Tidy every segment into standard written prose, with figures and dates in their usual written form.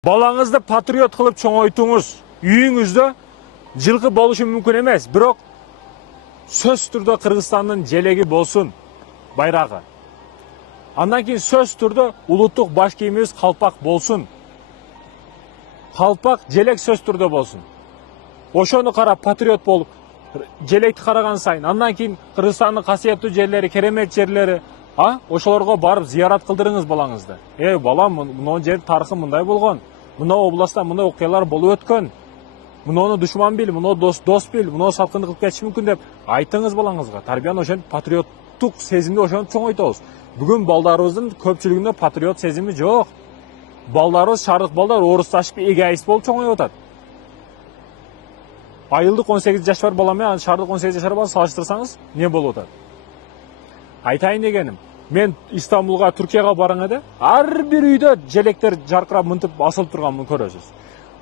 Балаңызды патриот кылып чоңойтуңуз. Үйүңүздө жылкы болушу мүмкүн эмес, бирок сөз түрдө Кыргызстандын желеги болсун, байрагы. Андан кийин сөз түрдө улуттук баш кийимибиз калпак болсун. Калпак, желек сөз түрдө болсун. Ошону карап патриот болуп, желекти караган сайын, андан кийин Кыргызстандын касиеттүү жерлери, керемет жерлери, ошолорго барып зыярат кылдырыңыз балаңызды. Балам, мына жер тарыхы мындай болгон. Мына областта мына окуялар болуп өткөн. Муну душман бил, муну дос бил, муну саткындык кылып кетиши мүмкүн деп айтыңыз балаңызга. Тарбияны ошентип патриоттук сезимди ошентип чоңойтобуз. Бүгүн балдарыбыздын көпчүлүгүндө патриот сезими жок. Балдарыбыз, шаардык балдар орусташып, эгоист болуп чоңоюп атат. Айылдык 18 жаш бар бала менен шаардык 18 жашар бала салыштырсаңыз, эмне болуп атат? Айтайын дегеним, мен Истанбулга, Түркияга барган эле, ар бир үйдө желектер жаркырап мынтип асылып турганын көрөсүз.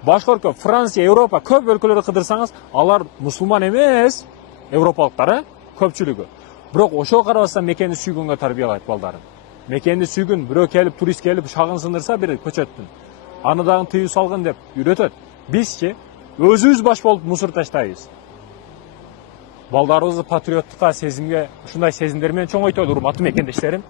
Башкорт, Франция, Европа көп өлкөлөрдө кыдырсаңыз, алар мусулман эмес, европалыктар, көпчүлүгү. Бирок ошого карабастан мекенди сүйгөнгө тарбиялайт балдарын. Мекенди сүйгүн, бирөө келип, турист келип шагын сындырса бир көчөттүн, аны дагы тыюу салгын деп үйрөтөт. Бизчи өзүбүз баш болуп мусор таштайбыз. Балдарыбызды патриоттукка, сезимге, ушундай сезимдер менен чоңойтолу, урматтуу мекендештерим.